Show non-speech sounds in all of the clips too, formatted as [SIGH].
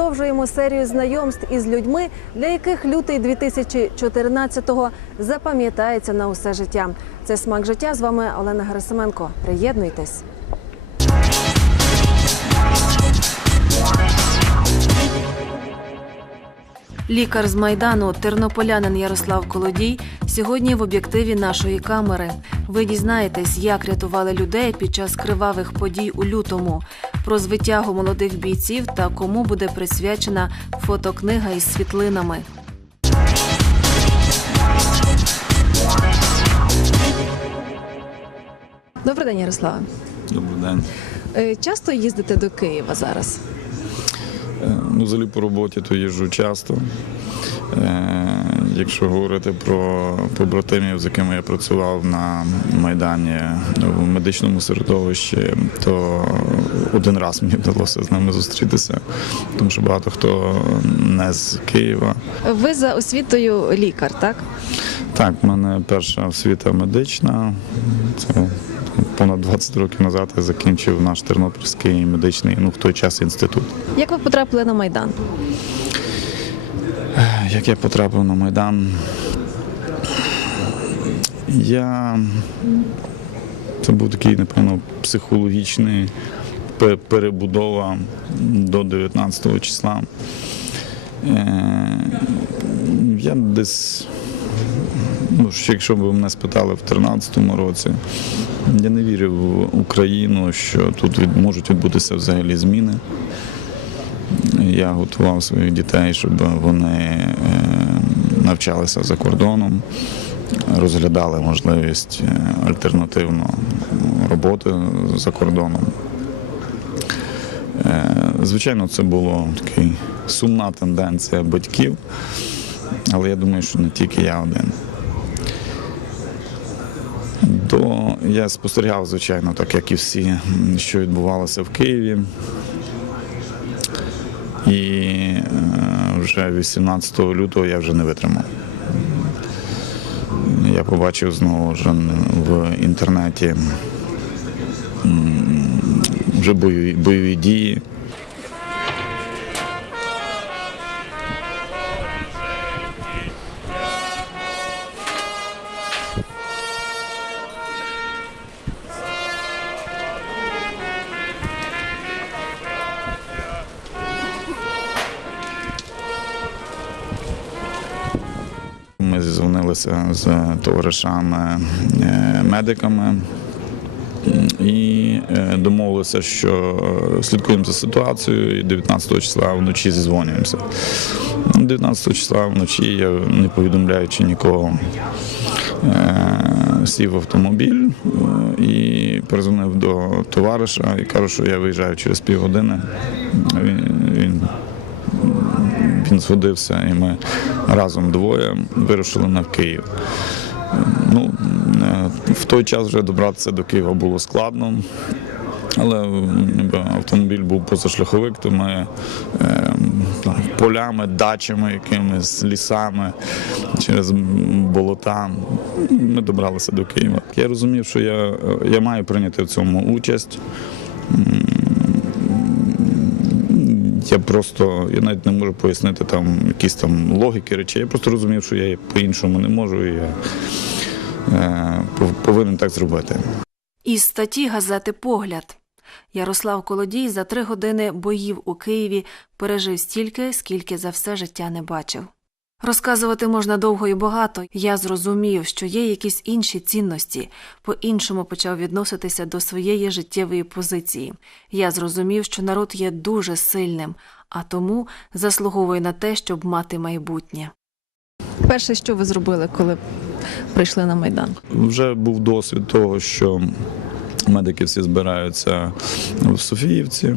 продовжуємо серію знайомств із людьми, для яких лютий 2014-го запам'ятається на усе життя. Це смак життя. З вами Олена Герасименко. Приєднуйтесь. Лікар з майдану, тернополянин Ярослав Колодій, сьогодні в об'єктиві нашої камери. Ви дізнаєтесь, як рятували людей під час кривавих подій у лютому, про звитягу молодих бійців та кому буде присвячена фотокнига із світлинами. Добрий день, Ярославе. Добрий день. Е, Часто їздите до Києва зараз? Ну, взагалі по роботі то їжджу часто. Е, Якщо говорити про побратимів, з якими я працював на Майдані в медичному середовищі, то один раз мені вдалося з ними зустрітися, тому що багато хто не з Києва. Ви за освітою лікар, так? Так, в мене перша освіта медична. Це понад 20 років назад я закінчив наш Тернопільський медичний, ну в той час інститут. Як ви потрапили на майдан? Як я потрапив на Майдан, я це був такий, напевно, психологічний перебудова до 19 числа. Е, Я десь, ну, якщо б ви мене спитали в 13-му році, я не вірив в Україну, що тут від, можуть відбутися взагалі зміни. Я готував своїх дітей, щоб вони е, навчалися за кордоном, розглядали можливість е, альтернативно роботи за кордоном. Е, Звичайно, це була така сумна тенденція батьків, але я думаю, що не тільки я один. До я спостерігав, звичайно, так як і всі, що відбувалося в Києві. І е, вже 18 лютого я вже не витримав. Я побачив знову вже в інтернеті вже бойові, бойові дії. Зізвонилися з товаришами е, і е, домовилися, що слідкуємо за ситуацією і 19 числа вночі зізвонюємося. 19 числа вночі я не повідомляючи нікого. е, Сів в автомобіль і перезвонив до товариша і кажу, що я виїжджаю через півгодини. Він, він згодився, і ми разом двоє вирушили на Київ. Ну, е, в той час вже добратися до Києва було складно. Але ніби, автомобіль був позашляховик, то ми е, там, полями, дачами, якимись лісами, через болота. Ми добралися до Києва. Я розумів, що я, я маю прийняти в цьому участь. Я просто я навіть не можу пояснити там якісь там логіки речей. Я просто розумів, що я по-іншому не можу, і я е, повинен так зробити. Із статті газети Погляд. Ярослав Колодій за три години боїв у Києві пережив стільки, скільки за все життя не бачив. Розказувати можна довго і багато. Я зрозумів, що є якісь інші цінності, по-іншому почав відноситися до своєї життєвої позиції. Я зрозумів, що народ є дуже сильним, а тому заслуговує на те, щоб мати майбутнє. Перше, що ви зробили, коли прийшли на майдан? Вже був досвід того, що медики всі збираються в Софіївці.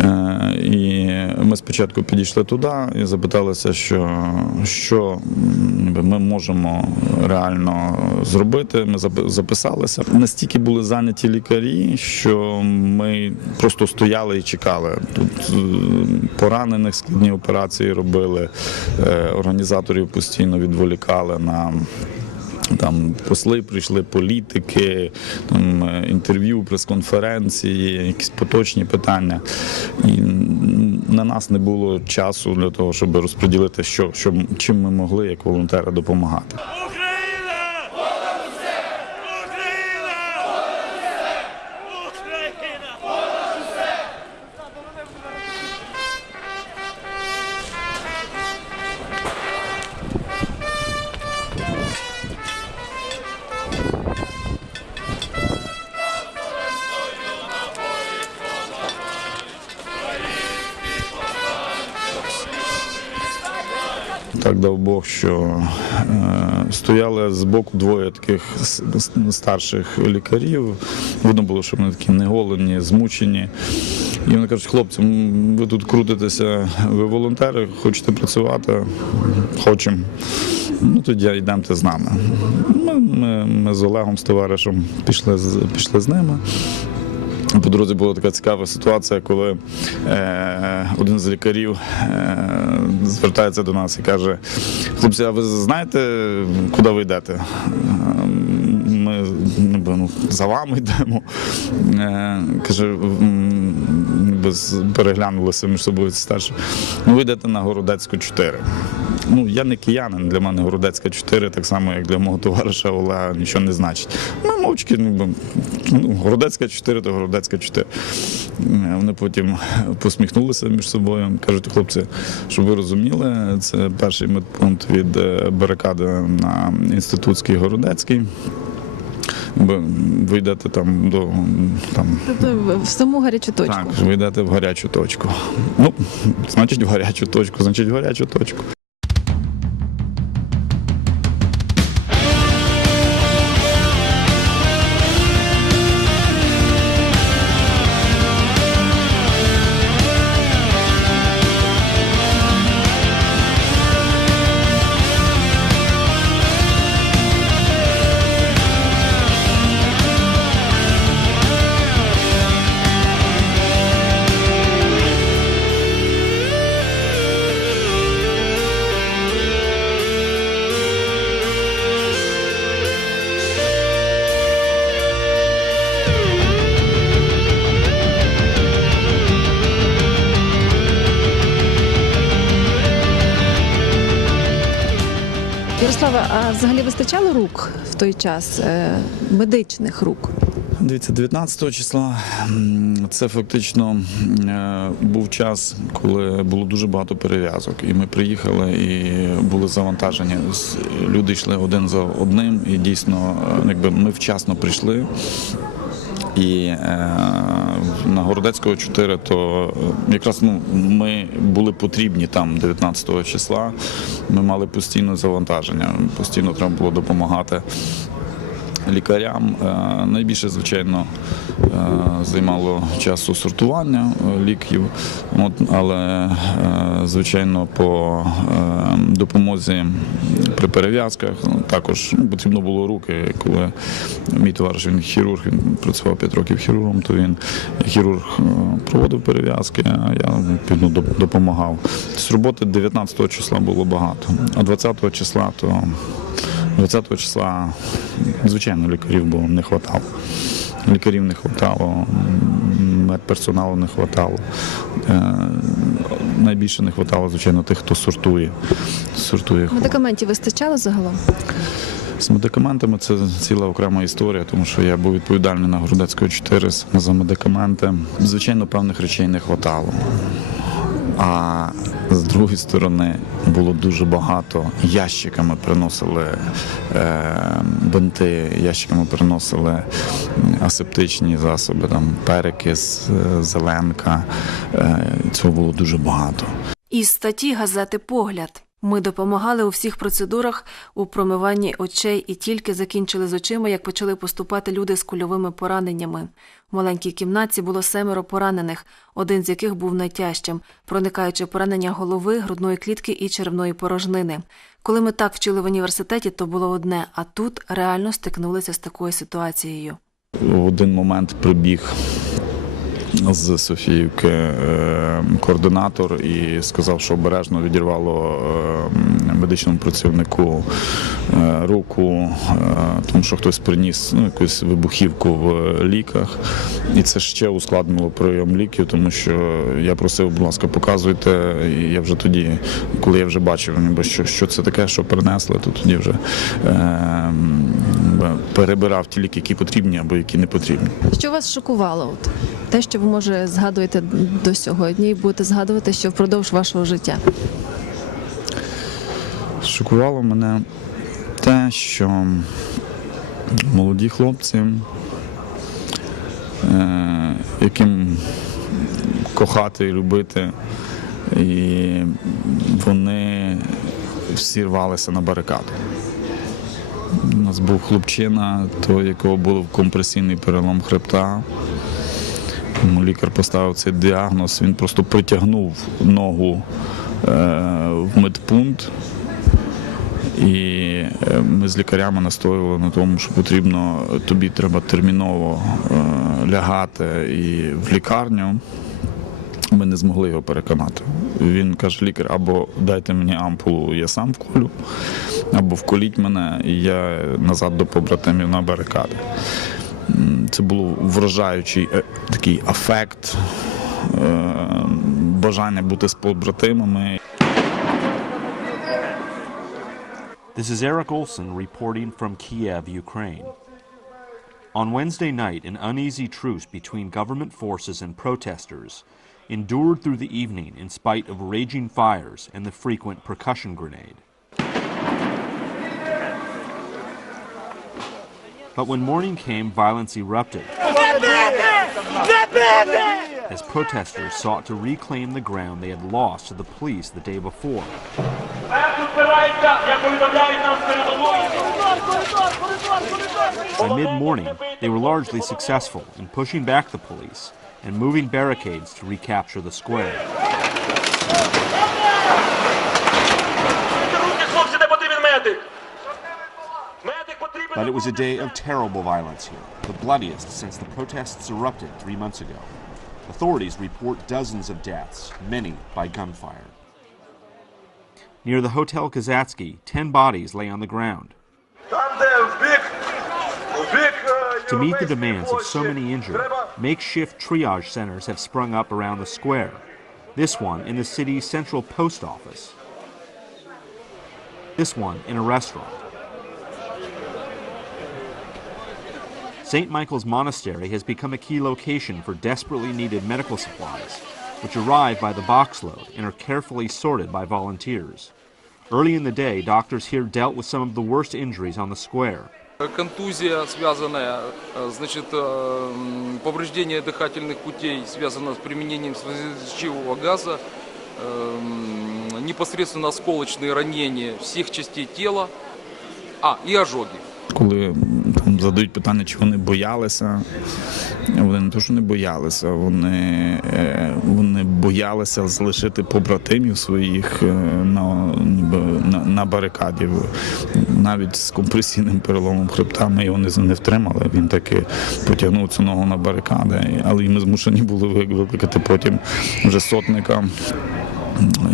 Е, І ми спочатку підійшли туди і запиталися, що, що ми можемо реально зробити. Ми запи- записалися. Настільки були зайняті лікарі, що ми просто стояли і чекали. Тут е, поранених складні операції робили, е, організаторів постійно відволікали на. Там посли прийшли, політики, там, е, інтерв'ю, прес-конференції, якісь поточні питання. І на нас не було часу для того, щоб розподілити, що, що чим ми могли як волонтери допомагати. Що е, стояли з боку двоє таких старших лікарів. Видно було, що вони такі неголені, змучені. І вони кажуть, хлопці, ви тут крутитеся, ви волонтери, хочете працювати? Хочемо. Ну тоді йдемте з нами. Ми, ми, ми з Олегом, з товаришем, пішли пішли з ними. По дорозі була така цікава ситуація, коли е, один з лікарів е, звертається до нас і каже: хлопці, а ви знаєте, куди ви йдете? Е, Ми ну, за вами йдемо. Е, каже, з- переглянулися між собою ці старші. Ну, ви йдете на Городецьку 4. Ну, я не киянин, для мене Городецька 4, так само, як для мого товариша Олега, нічого не значить. Ми мовчки, ну, ну, Городецька 4, то Городецька 4. Е, Вони потім посміхнулися між собою. Кажуть, хлопці, щоб ви розуміли, це перший медпункт від е, барикади на інститутський Городецький. Ви йдете там до там, Тобто в- в саму гарячу точку. так, ви йдете в гарячу точку. Ну, значить, в гарячу точку, значить, в гарячу точку. А взагалі вистачало рук в той час е, медичних рук? Дивіться, 19 числа це фактично е, був час, коли було дуже багато перев'язок. І ми приїхали і були завантажені. Люди йшли один за одним, і дійсно, е, якби ми вчасно прийшли. І на Городецького 4, то е, якраз ну, ми були потрібні там 19 числа. Ми мали постійне завантаження, постійно треба було допомагати лікарям. Е, Найбільше, звичайно, е, займало часу сортування е, ліків, але, звичайно, по допомозі при перев'язках ну, також ну, потрібно було руки. Коли мій товариш він хірург, він працював 5 років хірургом, то він хірург проводив перев'язки, а я відповідно допомагав. З роботи 19 числа було багато, а 20 числа то 20 числа, звичайно, лікарів було не вистачало. Лікарів не вистачало, медперсоналу не вистачало. Е, Найбільше не вистачало, звичайно, тих, хто сортує. сортує. Медикаментів вистачало загалом? З медикаментами це ціла окрема історія, тому що я був відповідальний на Грудецької 4 за медикаменти. Звичайно, певних речей не вистачало. А з другої сторони було дуже багато. Ящиками приносили е, бинти, ящиками приносили асептичні засоби, там перекис, е, зеленка. Е, цього було дуже багато. Із статті газети Погляд. Ми допомагали у всіх процедурах у промиванні очей і тільки закінчили з очима, як почали поступати люди з кульовими пораненнями. В маленькій кімнаті було семеро поранених, один з яких був найтяжчим, проникаючи поранення голови, грудної клітки і черевної порожнини. Коли ми так вчили в університеті, то було одне, а тут реально стикнулися з такою ситуацією. в один момент прибіг з Софіївки е, координатор і сказав, що обережно відірвало е, медичному працівнику е, руку, тому що хтось приніс ну, якусь вибухівку в ліках. І це ще ускладнило прийом ліків, тому що я просив, будь ласка, показуйте. І я вже тоді, коли я вже бачив, ніби що, що це таке, що принесли, то тоді вже перебирав ті ліки, які потрібні або які не потрібні. Що вас шокувало? От? Те, що ви може згадуєте до сьогодні, і будете згадувати, що впродовж вашого життя. Шокувало мене те, що молоді хлопці, е, яким кохати і любити, і вони всі рвалися на барикаду. У нас був хлопчина, того, якого було компресійний перелом хребта. Йому лікар поставив цей діагноз, він просто притягнув ногу е, в медпункт. І е, ми з лікарями настоювали на тому, що потрібно тобі треба терміново е, лягати і в лікарню. Ми не змогли його переконати. Він каже: лікар, або дайте мені ампулу, я сам вколю, або вколіть мене, і я назад до побратимів на барикади. Це було вражаючий е, такий афект, е, бажання бути з побратимами. This is Eric Olson reporting from Kiev, Ukraine. On Wednesday night, an uneasy truce between government forces and protesters endured through the evening in spite of raging fires and the frequent percussion grenade. But when morning came, violence erupted as protesters sought to reclaim the ground they had lost to the police the day before. By mid morning, they were largely successful in pushing back the police and moving barricades to recapture the square. But it was a day of terrible violence here, the bloodiest since the protests erupted three months ago. Authorities report dozens of deaths, many by gunfire. Near the Hotel Kazatsky, 10 bodies lay on the ground. To meet the demands of so many injured, makeshift triage centers have sprung up around the square. This one in the city's central post office. This one in a restaurant. St. Michael's Monastery has become a key location for desperately needed medical supplies, which arrive by the box load and are carefully sorted by volunteers. Early in the day, doctors here dealt with some of the worst injuries on the square, Контузия, связанная, э, значит, э, повреждение дыхательных путей, связано с применением слезоточивого газа, э, непосредственно осколочные ранения всех частей тела, а, и ожоги. Коли там задають питання, чи вони боялися. Вони не то, що не боялися, вони, е, вони боялися залишити побратимів своїх е, на, ніби на, на барикаді. Навіть з компресійним переломом хребта ми його не, не втримали. Він таки потягнув цю ногу на барикади. Але ми змушені були викликати потім вже сотника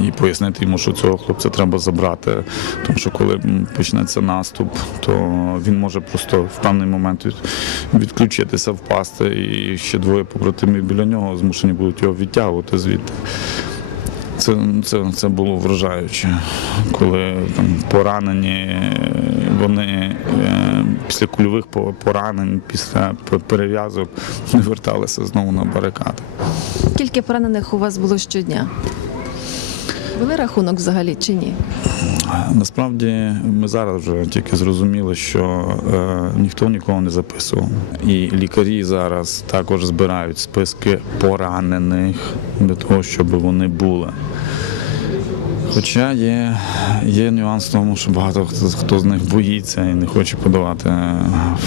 і пояснити йому, що цього хлопця треба забрати. Тому що коли почнеться наступ, то він може просто в певний момент відключитися, впасти, і ще двоє побратимів біля нього змушені будуть його відтягувати звідти. Це, це, це було вражаюче, коли там поранені, е, вони е, після кульових поранень, після перев'язок верталися знову на барикади. Скільки поранених у вас було щодня? Вели рахунок взагалі чи ні? Насправді ми зараз вже тільки зрозуміли, що е, ніхто нікого не записував. І лікарі зараз також збирають списки поранених для того, щоб вони були. Хоча є, є нюанс в тому, що багато хто, хто з них боїться і не хоче подавати е,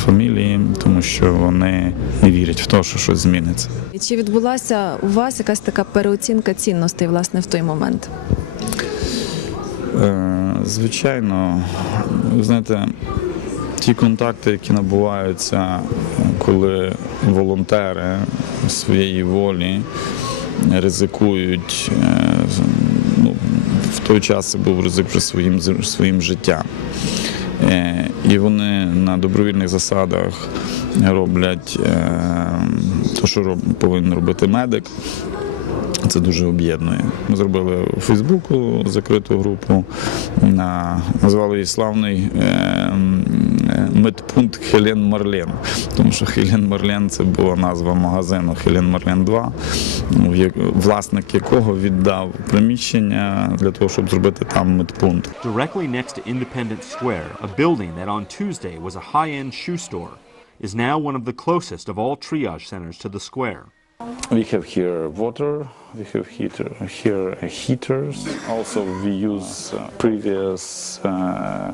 фамілії, тому що вони не вірять в те, що щось зміниться. І Чи відбулася у вас якась така переоцінка цінностей власне в той момент? Е, Звичайно, ви знаєте, ті контакти, які набуваються, коли волонтери своєї волі ризикують. е, в той час був ризик вже своїм, своїм життям. Е, І вони на добровільних засадах роблять те, що повинен робити медик. Це дуже об'єднує. Ми зробили у Фейсбуку закриту групу, на, назвали її славний е, медпункт Хелен Марлен. Тому що Хелен Марлен це була назва магазину Хелен Марлен 2, власник якого віддав приміщення для того, щоб зробити там медпункт. Directly next to Independence Square, a building that on Tuesday was a high end shoe store, is now one of the closest of all triage centers to the square. We have here water. We have heater, here uh, heaters. Also, we use uh, previous uh,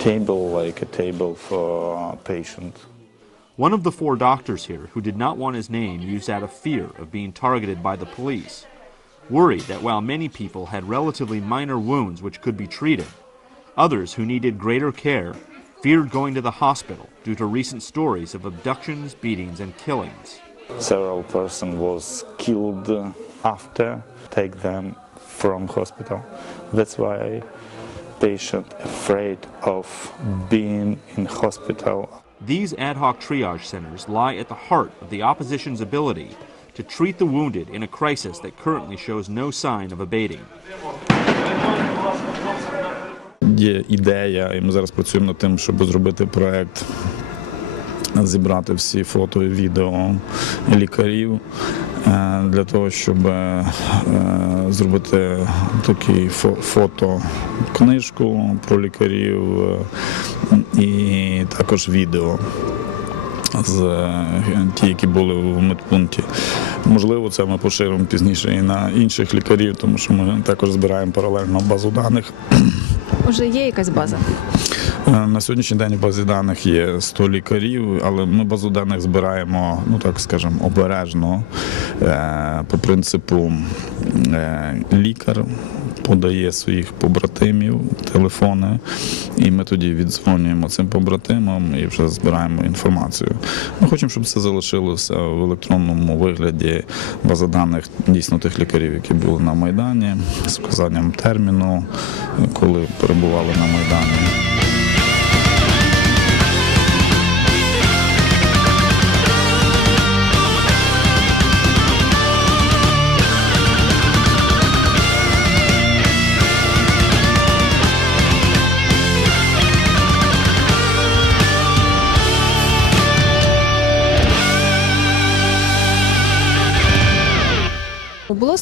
table, like a table for patient. One of the four doctors here who did not want his name used out of fear of being targeted by the police, worried that while many people had relatively minor wounds which could be treated, others who needed greater care feared going to the hospital due to recent stories of abductions, beatings, and killings. Several person was killed after take them from hospital. That's why patient afraid of being in hospital These ad hoc triage centers lie at the heart of the opposition's ability to treat the wounded in a crisis that currently shows no sign of abating. Є ідея, і ми зараз працюємо над тим, щоб зробити проект, зібрати всі фото і відео лікарів е, для того, щоб е, зробити такий фо- фото-книжку про лікарів е, і також відео. З ті, які були в медпункті. Можливо, це ми поширимо пізніше і на інших лікарів, тому що ми також збираємо паралельно базу даних. Уже є якась база. Е, На сьогоднішній день в базі даних є 100 лікарів, але ми базу даних збираємо, ну так скажемо, обережно е, по принципу е, лікар подає своїх побратимів телефони, і ми тоді віддзвонюємо цим побратимам і вже збираємо інформацію. Ми хочемо, щоб це залишилося в електронному вигляді база даних дійсно тих лікарів, які були на Майдані, з вказанням терміну, коли перебували на Майдані.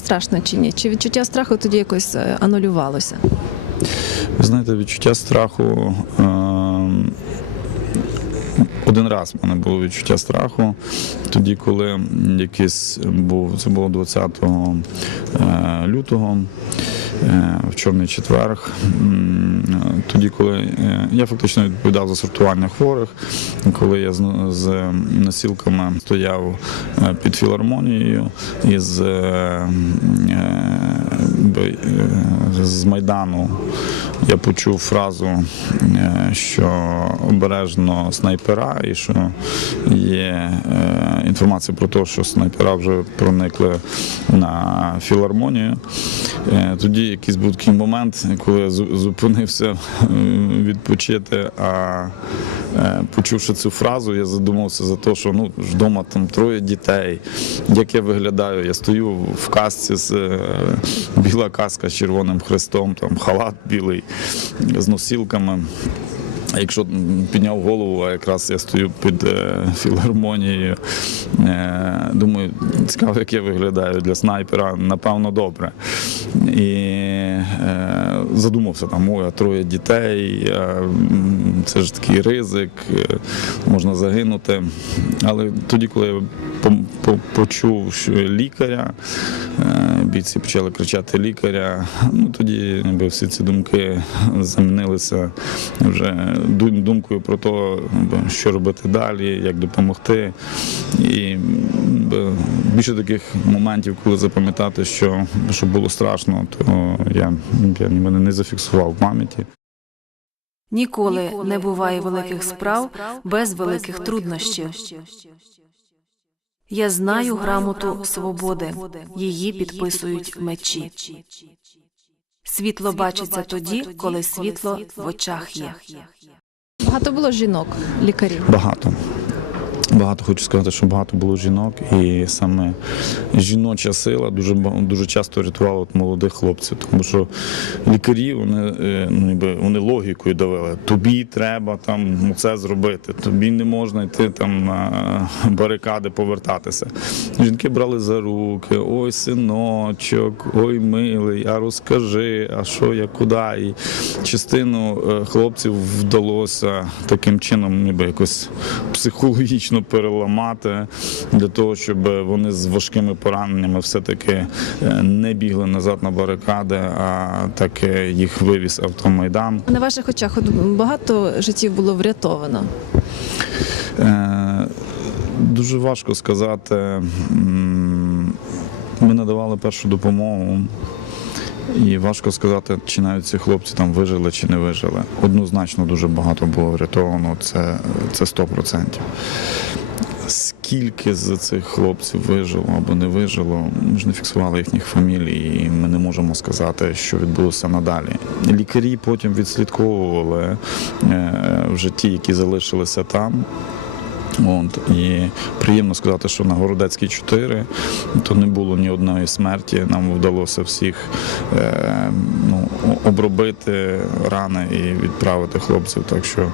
Страшно чи ні? Чи відчуття страху тоді якось е, анулювалося? Ви знаєте, відчуття страху. е, Один раз в мене було відчуття страху. Тоді, коли якийсь був, це було 20 е, лютого, в чорний четверг. Е, Тоді, коли е, я фактично відповідав за сортування хворих, коли я з, з носілками стояв е, під філармонією із е, е, е, з Майдану я почув фразу, е, що обережно снайпера, і що є е, інформація про те, що снайпера вже проникли на філармонію. Е, Тоді якийсь був такий момент, коли я зупинився е, відпочити, а е, почувши цю фразу, я задумався за те, що ну, вдома там троє дітей. Як я виглядаю? Я стою в касці з біла каска з червоним хрестом, там халат білий з носілками. Якщо підняв голову, а якраз я стою під е, філармонією, е, думаю, цікаво, як я виглядаю для снайпера, напевно, добре. І е, задумався там, ой, а троє дітей, це ж такий ризик, можна загинути. Але тоді, коли я по- по- почув що лікаря, бійці почали кричати лікаря, ну тоді ніби всі ці думки замінилися вже думкою про те, що робити далі, як допомогти. І більше таких моментів, коли запам'ятати, що, що було страшно, то я, я ніби не зафіксував в пам'яті. Ніколи не буває великих справ без великих труднощів. Я знаю грамоту свободи. Її підписують мечі. Світло бачиться тоді, коли світло в очах є. Багато було жінок, лікарів. Багато. Багато хочу сказати, що багато було жінок, і саме жіноча сила дуже дуже часто рятувала от молодих хлопців, тому що лікарі вони, е, ну, ніби, вони логікою давали. Тобі треба там це зробити, тобі не можна йти там на барикади повертатися. Жінки брали за руки, ой, синочок, ой, милий, а розкажи, а що я куди. І частину е, хлопців вдалося таким чином ніби якось психологічно переламати для того, щоб вони з важкими пораненнями все-таки е, не бігли назад на барикади, а так їх вивіз автомайдан. На ваших очах багато життів було врятовано. Е, Дуже важко сказати. Ми надавали першу допомогу. І важко сказати, чи навіть ці хлопці там вижили чи не вижили. Однозначно дуже багато було врятовано, це, це 100%. Скільки з цих хлопців вижило або не вижило, ми ж не фіксували їхніх фамілій, і ми не можемо сказати, що відбулося надалі. Лікарі потім відслідковували е, вже ті, які залишилися там. От, і приємно сказати, що на Городецькій 4 то не було ні одної смерті. Нам вдалося всіх е, ну, обробити рани і відправити хлопців, так що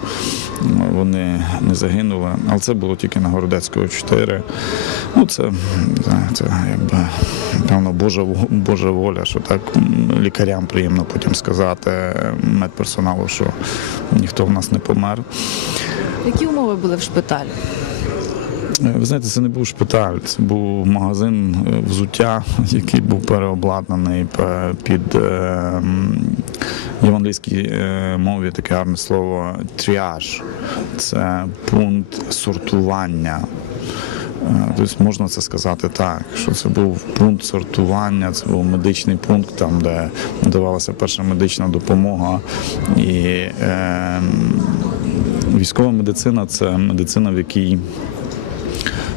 вони не загинули. Але це було тільки на Городецького 4. Ну, це, це якби певно Божа, Божа воля, що так лікарям приємно потім сказати, медперсоналу, що ніхто в нас не помер. Які умови були в шпиталі? Е, Ви знаєте, це не був шпиталь, це був магазин е, взуття, [LAUGHS] який був переобладнаний під е, в англійській мові таке гарне слово тріаж. Це пункт сортування. Тобто можна це сказати так, що це був пункт сортування, це був медичний пункт, там де надавалася перша медична допомога. І е, військова медицина це медицина, в якій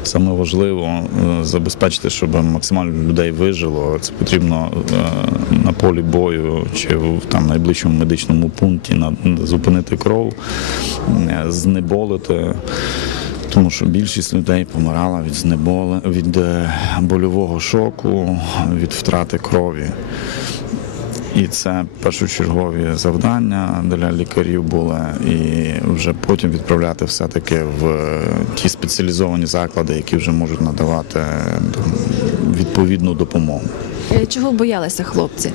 Саме важливо е, забезпечити, щоб максимально людей вижило. Це потрібно е, на полі бою чи в там найближчому медичному пункті зупинити кров, е, знеболити. Тому що більшість людей помирала від знеболи, від больового шоку, від втрати крові. І це першочергові завдання для лікарів були, і вже потім відправляти все-таки в ті спеціалізовані заклади, які вже можуть надавати відповідну допомогу. Е, Чого боялися хлопці?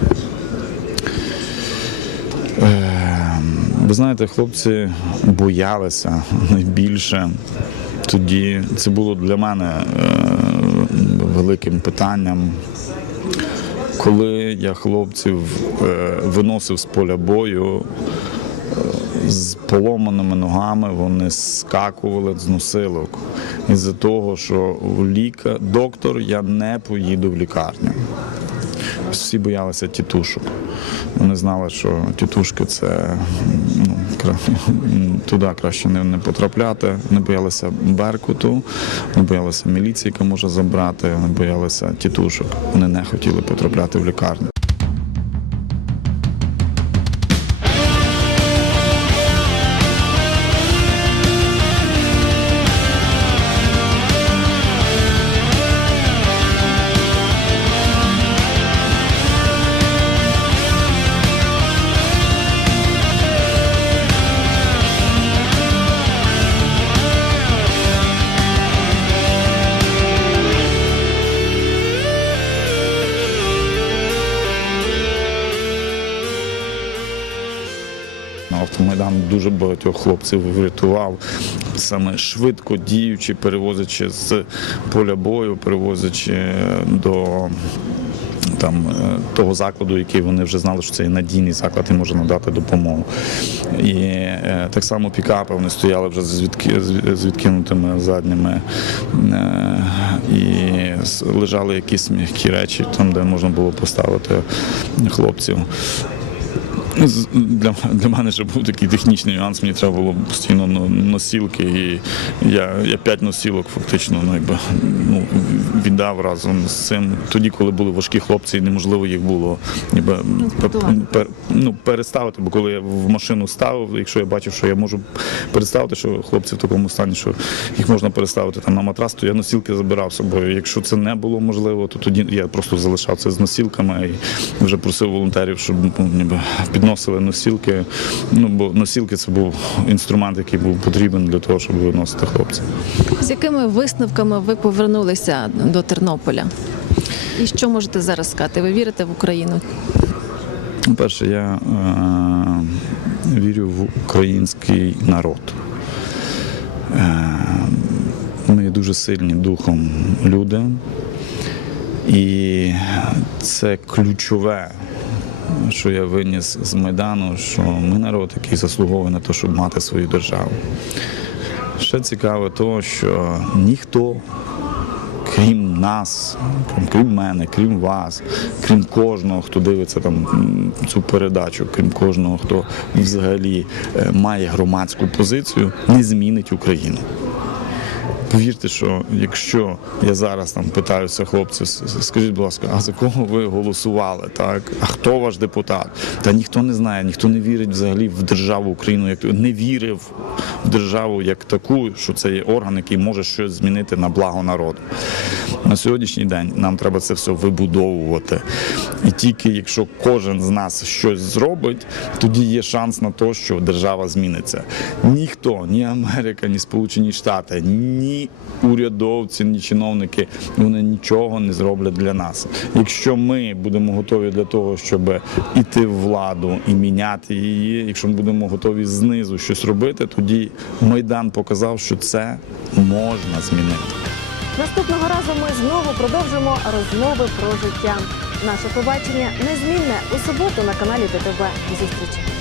Ви знаєте, хлопці боялися найбільше. Тоді це було для мене е, великим питанням. Коли я хлопців е, виносив з поля бою е, з поломаними ногами, вони скакували з носилок. Із-за того, що ліка, доктор, я не поїду в лікарню. Всі боялися тітушок. Вони знали, що тітушки це ну, туди краще не, не потрапляти. Не боялися беркуту, не боялися міліції, яка може забрати, не боялися тітушок. Вони не хотіли потрапляти в лікарню. Багатьох хлопців врятував, саме швидко діючи, перевозячи з поля бою, перевозячи до там е, того закладу, який вони вже знали, що це є надійний заклад і може надати допомогу. І е, так само пікапи вони стояли вже з, відки, з- відкинутими задніми е, і лежали якісь м'які речі, там, де можна було поставити хлопців. З- Для, для мене ще був такий технічний нюанс. Мені треба було постійно носілки, і я, я п'ять носілок фактично ну, якби, ну, віддав разом з цим. Тоді, коли були важкі хлопці, неможливо їх було ніби, Транспортувати. пер, ну, переставити. Бо коли я в машину ставив, якщо я бачив, що я можу переставити, що хлопці в такому стані, що їх можна переставити там на матрас, то я носілки забирав з собою. Якщо це не було можливо, то тоді я просто залишав це з носілками і вже просив волонтерів, щоб ну, ніби підносили носілки. Ну бо носілки це був інструмент, який був потрібен для того, щоб виносити хлопців. З якими висновками ви повернулися до Тернополя? І що можете зараз сказати? Ви вірите в Україну? Перше, я е, вірю в український народ. Е, ми дуже сильні духом люди. І це ключове, що я виніс з Майдану, що ми народ, який заслуговує на те, щоб мати свою державу. Ще цікаве то, що ніхто крім нас, крім, крім мене, крім вас, крім кожного, хто дивиться там цю передачу, крім кожного, хто взагалі е, має громадську позицію, не змінить Україну. Повірте, що якщо я зараз там питаюся хлопців, скажіть, будь ласка, а за кого ви голосували? Так? А хто ваш депутат? Та ніхто не знає, ніхто не вірить взагалі в державу Україну, як не вірив в державу як таку, що це є орган, який може щось змінити на благо народу. На сьогоднішній день нам треба це все вибудовувати. І тільки якщо кожен з нас щось зробить, тоді є шанс на те, що держава зміниться. Ніхто, ні Америка, ні Сполучені Штати, ні урядовці, ні чиновники, вони нічого не зроблять для нас. Якщо ми будемо готові для того, щоб іти в владу і міняти її, якщо ми будемо готові знизу щось робити, тоді майдан показав, що це можна змінити. Наступного разу ми знову продовжимо розмови про життя. Наше побачення незмінне у суботу на каналі. До зустрічі.